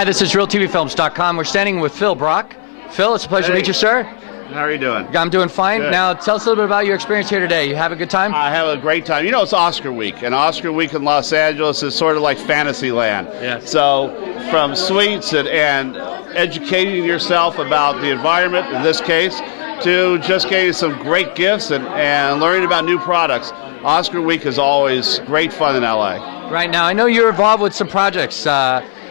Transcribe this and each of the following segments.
Hi, this is RealTVFilms.com. We're standing with Phil Brock. Phil, it's a pleasure to meet you, sir. How are you doing? I'm doing fine. Good. Now, tell us a little bit about your experience here today. You have a good time? I have a great time. You know, it's Oscar week, and Oscar week in Los Angeles is sort of like Fantasyland. Yes. So, from suites and educating yourself about the environment, in this case, to just getting some great gifts and learning about new products. Oscar week is always great fun in LA. Right now, I know you're involved with some projects.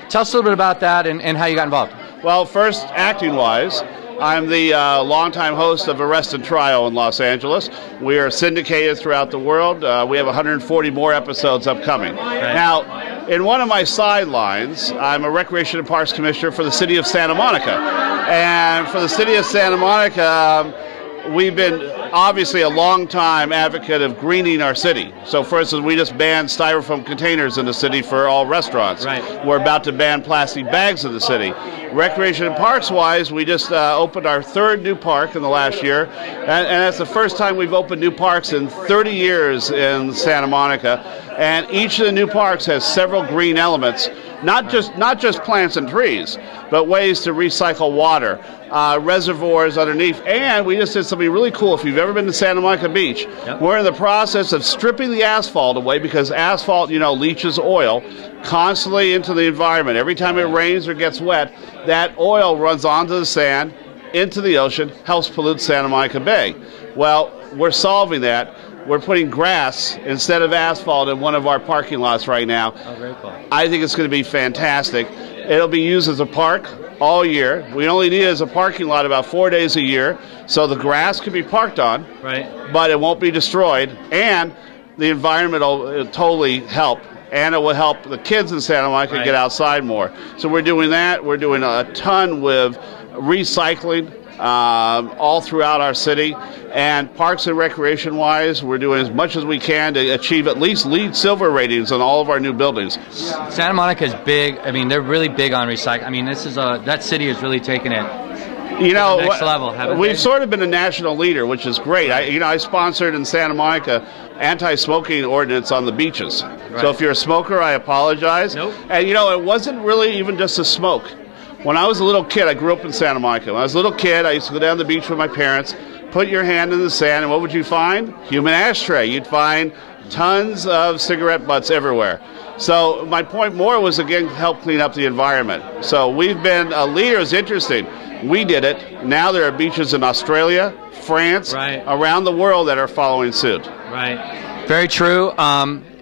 Tell us a little bit about that and how you got involved. Well, first, acting-wise, I'm the longtime host of Arrest and Trial in Los Angeles. We are syndicated throughout the world. We have 140 more episodes upcoming. Right. Now, in one of my sidelines, I'm a Recreation and Parks Commissioner for the city of Santa Monica. And for the city of Santa Monica, we've been obviously a long-time advocate of greening our city. So, for instance, we just banned styrofoam containers in the city for all restaurants. Right. We're about to ban plastic bags in the city. Recreation and Parks-wise, we just opened our third new park in the last year, and that's the first time we've opened new parks in 30 years in Santa Monica. And each of the new parks has several green elements, not just plants and trees, but ways to recycle water, reservoirs underneath. And we just did something really cool. If you've ever been to Santa Monica Beach, Yep. We're in the process of stripping the asphalt away because asphalt, you know, leaches oil constantly into the environment. Every time it rains or gets wet, that oil runs onto the sand, into the ocean, helps pollute Santa Monica Bay. Well, we're solving that. We're putting grass instead of asphalt in one of our parking lots right now. Oh, very cool. I think it's going to be fantastic. It'll be used as a park all year. We only need it as a parking lot about 4 days a year, so the grass can be parked on, Right. but it won't be destroyed, and the environment will totally help. And it will help the kids in Santa Monica Right. get outside more. So we're doing that. We're doing a ton with recycling all throughout our city. And parks and recreation wise, we're doing as much as we can to achieve at least LEED silver ratings on all of our new buildings. Santa Monica is big. I mean, they're really big on recycling. I mean, that city has really taken it. You know, the next level, haven't we've they? sort of been a national leader, which is great. I sponsored in Santa Monica anti-smoking ordinance on the beaches. Right. So if you're a smoker, I apologize. Nope. And you know, it wasn't really even just a smoke. When I was a little kid, I grew up in Santa Monica. When I was a little kid, I used to go down the beach with my parents, put your hand in the sand, and what would you find? Human ashtray. You'd find tons of cigarette butts everywhere. So my point more was, again, help clean up the environment. So we've been a leader. It's interesting. We did it. Now there are beaches in Australia, France, Right. around the world that are following suit. Right. Very true.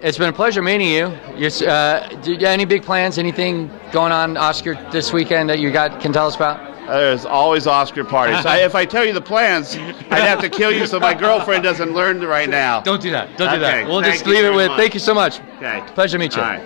It's been a pleasure meeting you. Do you got any big plans? Anything going on, Oscar, this weekend that you can tell us about? There's always Oscar parties. If I tell you the plans, I'd have to kill you so my girlfriend doesn't learn right now. Don't do that. Don't do Okay, that. We'll thank just you leave it very with. much. Thank you so much. Okay. Pleasure to meet you. All right.